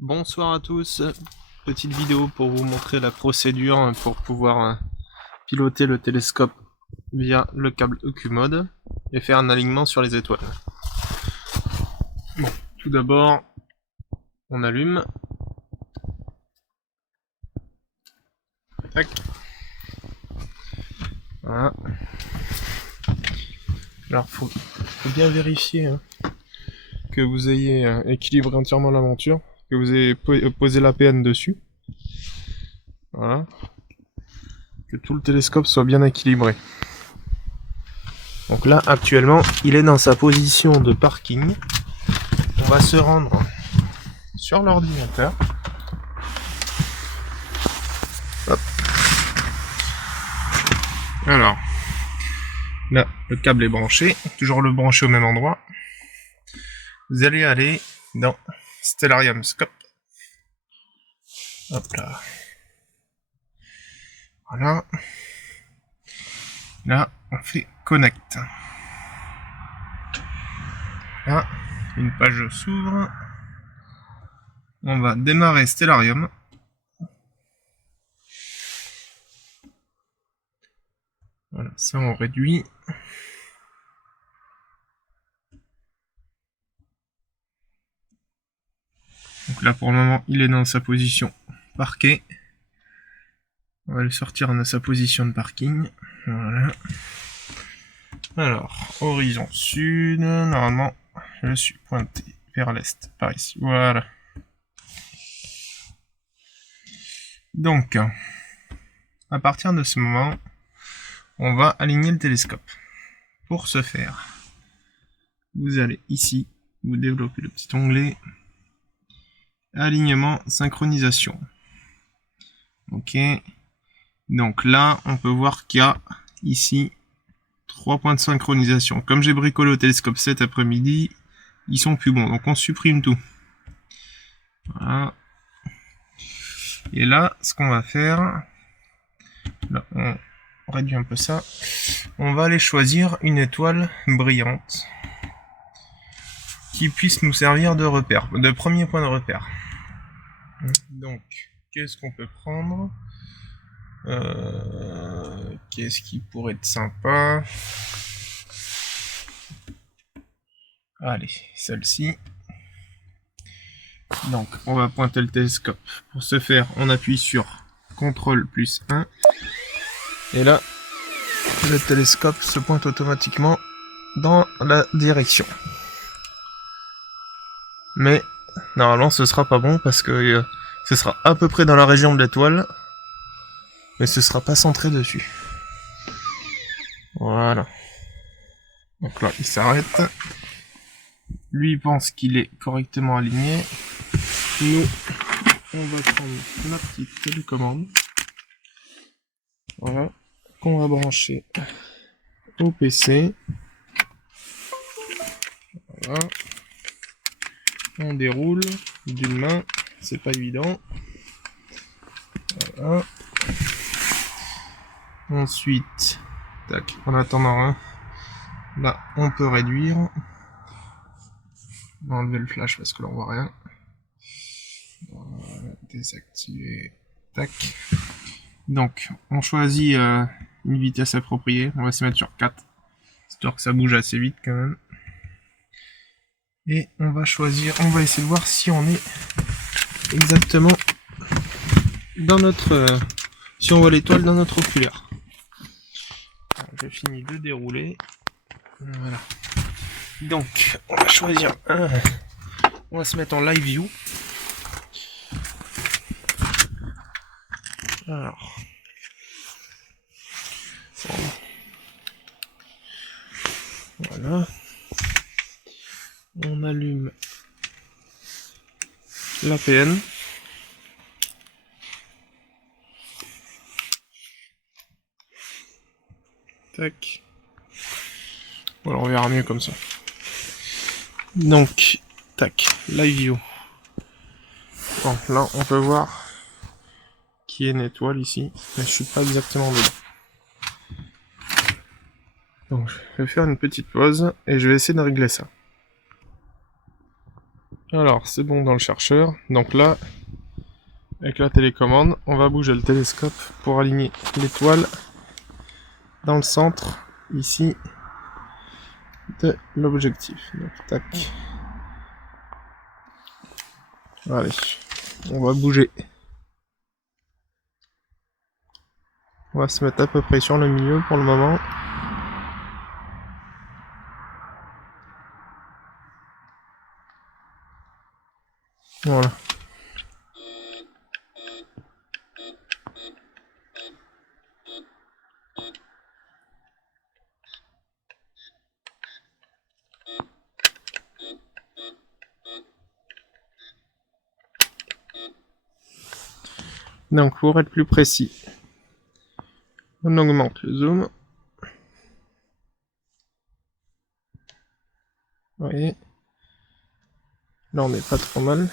Bonsoir à tous, petite vidéo pour vous montrer la procédure pour pouvoir piloter le télescope via le câble EcuMode et faire un alignement sur les étoiles. Bon, tout d'abord, on allume. Tac. Voilà. Alors, faut bien vérifier que vous ayez équilibré entièrement la monture, que vous ayez posé l'APN dessus. Voilà. Que tout le télescope soit bien équilibré. Donc là, actuellement, il est dans sa position de parking. On va se rendre sur l'ordinateur. Hop. Alors, là, le câble est branché, toujours le brancher au même endroit. Vous allez aller dans Stellarium Scope. Hop là. Voilà. Là, on fait Connect. Là, une page s'ouvre. On va démarrer Stellarium. Voilà, ça on réduit. Donc là, pour le moment, il est dans sa position parquet. On va le sortir de sa position de parking. Voilà. Alors, horizon sud. Normalement, je suis pointé vers l'est, par ici. Voilà. Donc, à partir de ce moment, on va aligner le télescope. Pour ce faire, vous allez ici, vous développez le petit onglet alignement, synchronisation. Ok. Donc là, on peut voir qu'il y a ici 3 points de synchronisation. Comme j'ai bricolé au télescope cet après-midi, ils sont plus bons. Donc on supprime tout. Voilà. Et là, ce qu'on va faire, là, on réduit un peu ça. On va aller choisir une étoile brillante qui puisse nous servir de repère, de premier point de repère. Donc, qu'est-ce qu'on peut prendre? Qu'est-ce qui pourrait être sympa? Allez, celle-ci. Donc, on va pointer le télescope. Pour ce faire, on appuie sur CTRL plus 1. Et là, le télescope se pointe automatiquement dans la direction. Mais, normalement, ce sera pas bon parce que ce sera à peu près dans la région de l'étoile. Mais ce sera pas centré dessus. Voilà. Donc là, il s'arrête. Lui, il pense qu'il est correctement aligné. Nous, on va prendre la petite télécommande. Voilà. Qu'on va brancher au PC. Voilà. On déroule d'une main. C'est pas évident. Voilà. Ensuite, tac, en attendant, là, on peut réduire. On va enlever le flash parce que là, on voit rien. Voilà, désactiver. Tac. Donc, on choisit une vitesse appropriée. On va se mettre sur 4. Histoire que ça bouge assez vite quand même. Et on va choisir, on va essayer de voir si on est exactement dans notre... si on voit l'étoile dans notre oculaire. J'ai fini de dérouler. Voilà. Donc, on va choisir un... On va se mettre en live view. Alors... Voilà. On allume l'APN. Tac. Voilà, on verra mieux comme ça. Donc, tac, live view. Bon, là, on peut voir qu'il y a une étoile ici, mais je suis pas exactement dedans. Donc, je vais faire une petite pause et je vais essayer de régler ça. Alors, c'est bon dans le chercheur. Donc là, avec la télécommande, on va bouger le télescope pour aligner l'étoile dans le centre, ici, de l'objectif. Donc, tac. Allez, on va bouger. On va se mettre à peu près sur le milieu pour le moment. Voilà. Donc, pour être plus précis, on augmente le zoom. Vous voyez, là on n'est pas trop mal.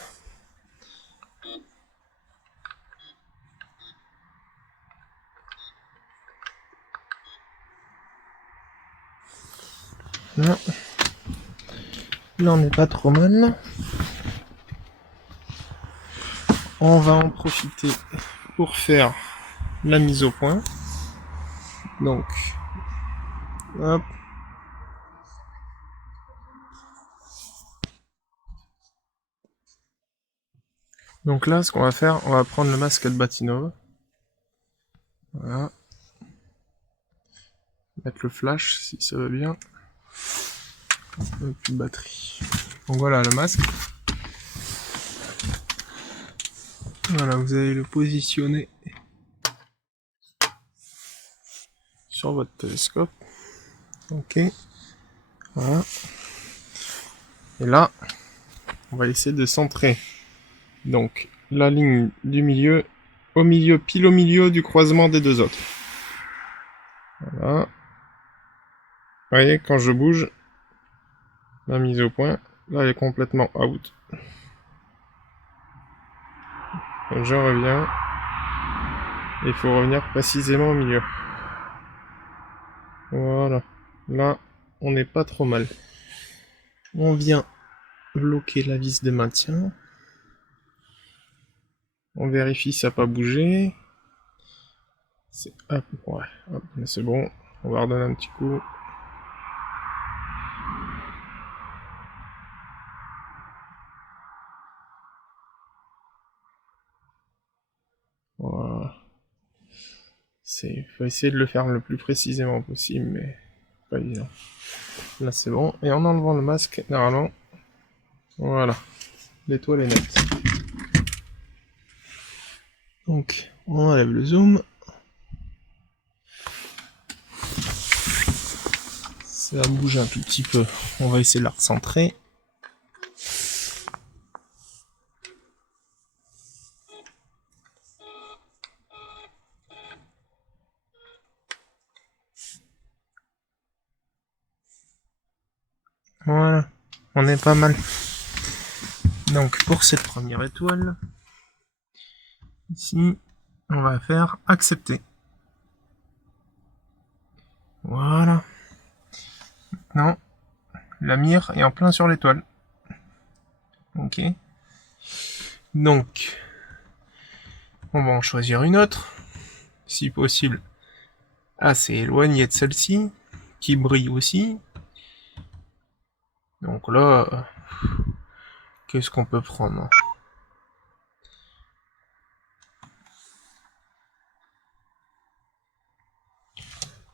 Là, on n'est pas trop mal. On va en profiter pour faire la mise au point. Donc, hop. Donc là, ce qu'on va faire, on va prendre le masque de Bahtinov. Voilà. Mettre le flash, si ça va bien. Et puis batterie. Donc voilà le masque. Voilà, vous allez le positionner sur votre télescope. Ok. Voilà. Et là, on va essayer de centrer. Donc, la ligne du milieu, pile au milieu du croisement des deux autres. Voilà. Vous voyez, quand je bouge, la mise au point, là, elle est complètement out. Donc, je reviens. Il faut revenir précisément au milieu. Voilà. Là, on n'est pas trop mal. On vient bloquer la vis de maintien. On vérifie si ça n'a pas bougé. Hop, ouais, hop, c'est bon. On va redonner un petit coup. Voilà. Faut essayer de le faire le plus précisément possible, mais pas évident. Là, c'est bon. Et en enlevant le masque, normalement, voilà. L'étoile est nette. Donc, on enlève le zoom. Ça bouge un tout petit peu. On va essayer de la recentrer. Voilà, on est pas mal. Donc pour cette première étoile, ici, on va faire accepter. Voilà. Maintenant, la mire est en plein sur l'étoile. Ok. Donc, on va en choisir une autre, si possible assez éloignée de celle-ci, qui brille aussi. Donc là, qu'est-ce qu'on peut prendre?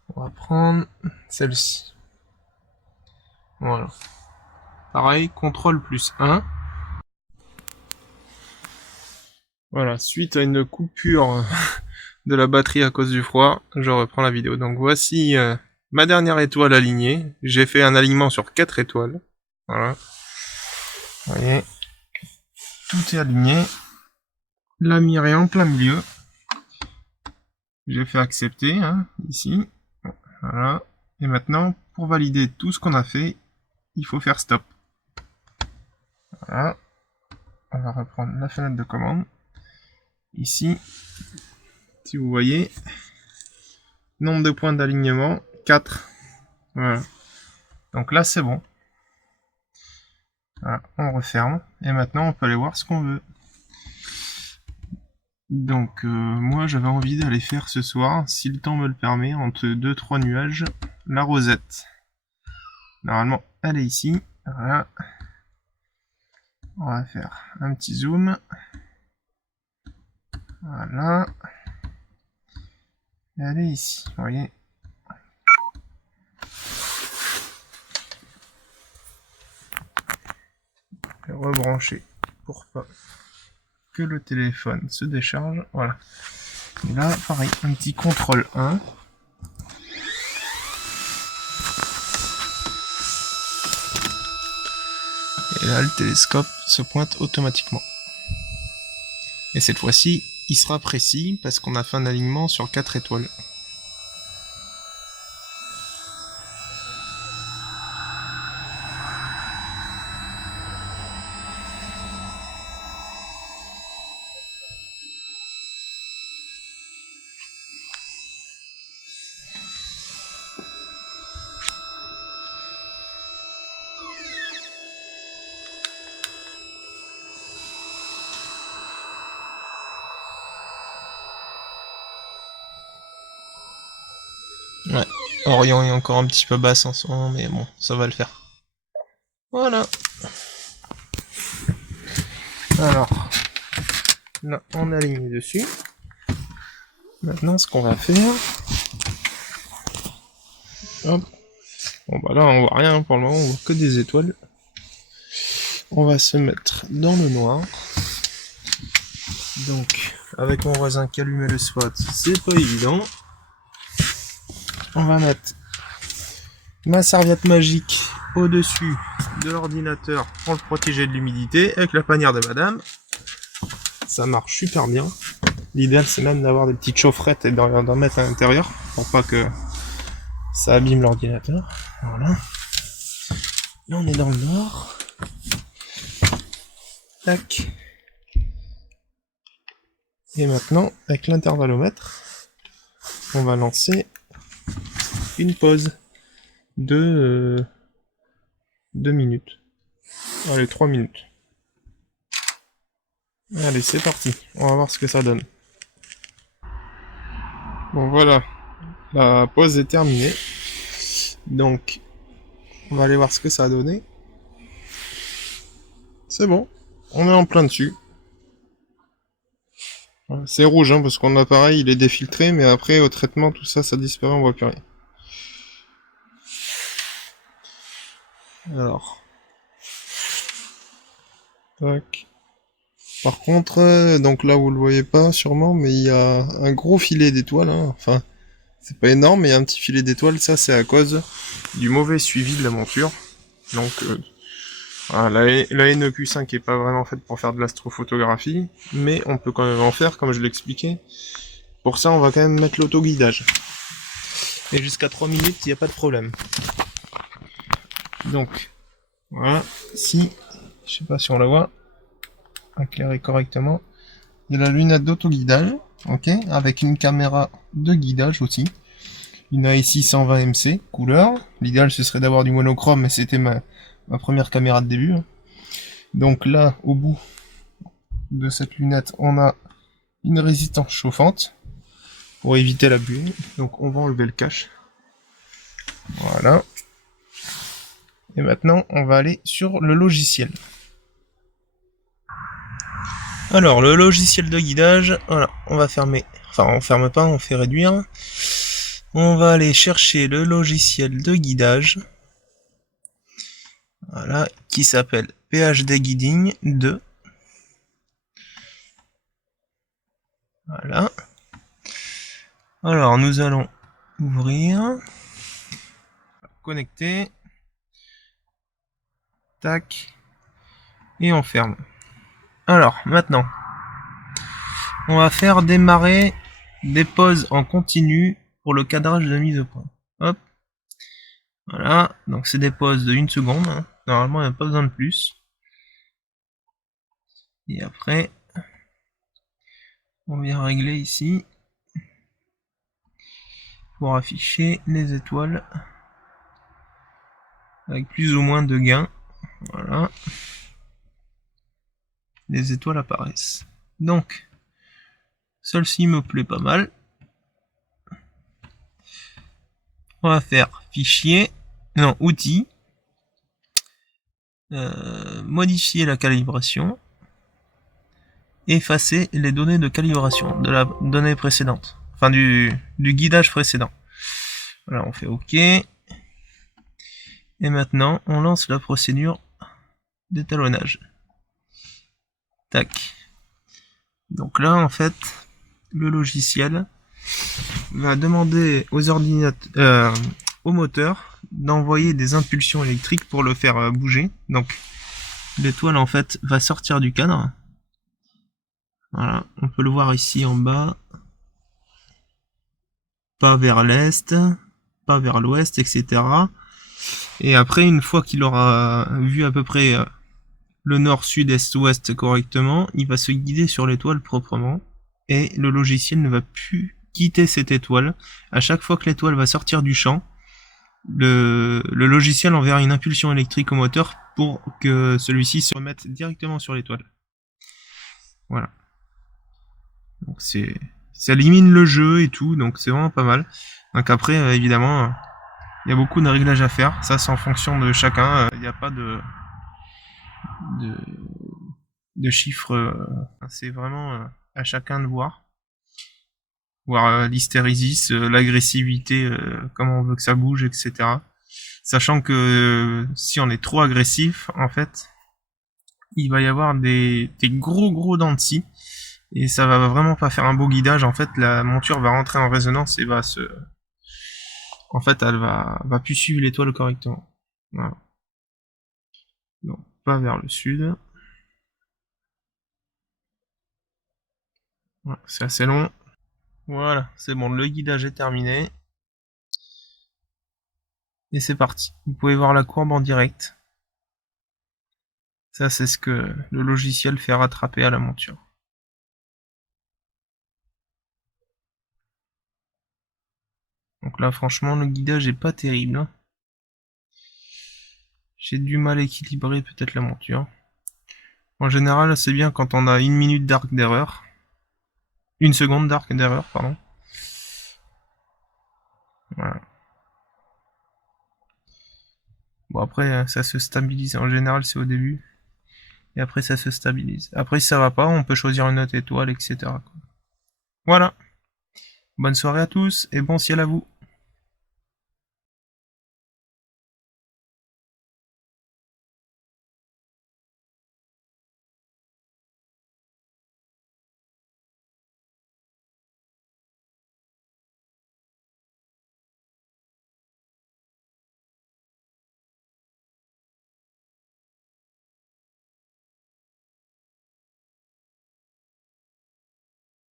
On va prendre celle-ci. Voilà. Pareil, contrôle plus 1. Voilà, suite à une coupure de la batterie à cause du froid, je reprends la vidéo. Donc voici ma dernière étoile alignée. J'ai fait un alignement sur 4 étoiles. Voilà. Vous voyez, tout est aligné. La mire est en plein milieu. J'ai fait accepter, hein, ici. Voilà. Et maintenant, pour valider tout ce qu'on a fait, il faut faire stop. Voilà. On va reprendre la fenêtre de commande. Ici, si vous voyez, nombre de points d'alignement, 4. Voilà. Donc là, c'est bon. Voilà, on referme. Et maintenant, on peut aller voir ce qu'on veut. Donc, moi, j'avais envie d'aller faire ce soir, si le temps me le permet, entre 2-3 nuages, la rosette. Normalement, elle est ici. Voilà. On va faire un petit zoom. Voilà. Et elle est ici, vous voyez. Et rebrancher pour pas que le téléphone se décharge. Voilà. Et là, pareil, un petit contrôle 1. Et là, le télescope se pointe automatiquement. Et cette fois-ci, il sera précis parce qu'on a fait un alignement sur 4 étoiles. Ouais, Orion est encore un petit peu basse en ce moment, mais bon, ça va le faire. Voilà. Alors, là, on a aligné dessus. Maintenant, ce qu'on va faire... Hop. Bon, bah là, on voit rien pour le moment, on voit que des étoiles. On va se mettre dans le noir. Donc, avec mon voisin qui allumait le spot, c'est pas évident. On va mettre ma serviette magique au-dessus de l'ordinateur pour le protéger de l'humidité avec la panière de madame. Ça marche super bien. L'idéal, c'est même d'avoir des petites chaufferettes et d'en mettre à l'intérieur pour pas que ça abîme l'ordinateur. Voilà. Là, on est dans le nord. Tac. Et maintenant, avec l'intervallomètre, on va lancer une pause de 2 minutes. Allez, 3 minutes. Allez, c'est parti. On va voir ce que ça donne. Bon, voilà. La pause est terminée. Donc, on va aller voir ce que ça a donné. C'est bon. On est en plein dessus. C'est rouge, hein, parce qu'on a pareil, il est défiltré, mais après, au traitement, tout ça, ça disparaît, on voit plus rien. Alors. Tac. Par contre, donc là, vous le voyez pas, sûrement, mais il y a un gros filet d'étoiles, hein. Enfin, c'est pas énorme, mais il y a un petit filet d'étoiles, ça, c'est à cause du mauvais suivi de la monture. Donc, voilà, la NEQ5 est pas vraiment faite pour faire de l'astrophotographie, mais on peut quand même en faire, comme je l'expliquais. Pour ça, on va quand même mettre l'autoguidage. Et jusqu'à 3 minutes, il n'y a pas de problème. Donc, voilà, ici, je sais pas si on la voit, éclairée correctement, il y a la lunette d'autoguidage, ok, avec une caméra de guidage aussi, une ASI 120 MC, couleur, l'idéal ce serait d'avoir du monochrome, mais c'était ma première caméra de début. Donc là, au bout de cette lunette, on a une résistance chauffante, pour éviter la buée, donc on va enlever le cache. Voilà. Et maintenant, on va aller sur le logiciel. Alors, le logiciel de guidage, voilà, on va fermer. Enfin, on ferme pas, on fait réduire. On va aller chercher le logiciel de guidage. Voilà, qui s'appelle PHD Guiding 2. Voilà. Alors, nous allons ouvrir. Connecter. Tac. Et on ferme. Alors, maintenant, on va faire démarrer des pauses en continu pour le cadrage de mise au point. Hop. Voilà, donc c'est des pauses de 1 seconde. Hein. Normalement, il n'y a pas besoin de plus. Et après, on vient régler ici pour afficher les étoiles avec plus ou moins de gain. Voilà. les étoiles apparaissent. Donc, celle-ci me plaît pas mal. On va faire fichier, non, outils, modifier la calibration, effacer les données de calibration de la donnée précédente, enfin du guidage précédent. Voilà, on fait OK. Et maintenant, on lance la procédure d'étalonnage. Tac. Donc là, en fait, le logiciel va demander aux ordinateurs, au moteur, d'envoyer des impulsions électriques pour le faire bouger. Donc, l'étoile, en fait, va sortir du cadre. Voilà, on peut le voir ici en bas. Pas vers l'est, pas vers l'ouest, etc. Et après, une fois qu'il aura vu à peu près le nord, sud, est, ouest correctement, il va se guider sur l'étoile proprement. Et le logiciel ne va plus quitter cette étoile. À chaque fois que l'étoile va sortir du champ, le logiciel enverra une impulsion électrique au moteur pour que celui-ci se remette directement sur l'étoile. Voilà. Donc ça élimine le jeu et tout, donc c'est vraiment pas mal. Donc après, évidemment, il y a beaucoup de réglages à faire. Ça, c'est en fonction de chacun. Il n'y a pas de chiffres. C'est vraiment à chacun de voir. Voir l'hystérésis, l'agressivité, comment on veut que ça bouge, etc. Sachant que si on est trop agressif, en fait, il va y avoir des gros dents de scie. Et ça va vraiment pas faire un beau guidage. En fait, la monture va rentrer en résonance et va se... En fait, elle va plus suivre l'étoile correctement. Voilà. Donc, pas vers le sud. Voilà, c'est assez long. Voilà, c'est bon, le guidage est terminé. Et c'est parti. Vous pouvez voir la courbe en direct. Ça, c'est ce que le logiciel fait rattraper à la monture. Donc là, franchement, le guidage est pas terrible, hein. J'ai du mal à équilibrer peut-être la monture. En général, c'est bien quand on a 1 minute d'arc d'erreur. 1 seconde d'arc d'erreur, pardon. Voilà. Bon, après, ça se stabilise. En général, c'est au début. Et après, ça se stabilise. Après, si ça va pas, on peut choisir une autre étoile, etc. Voilà. Bonne soirée à tous et bon ciel à vous.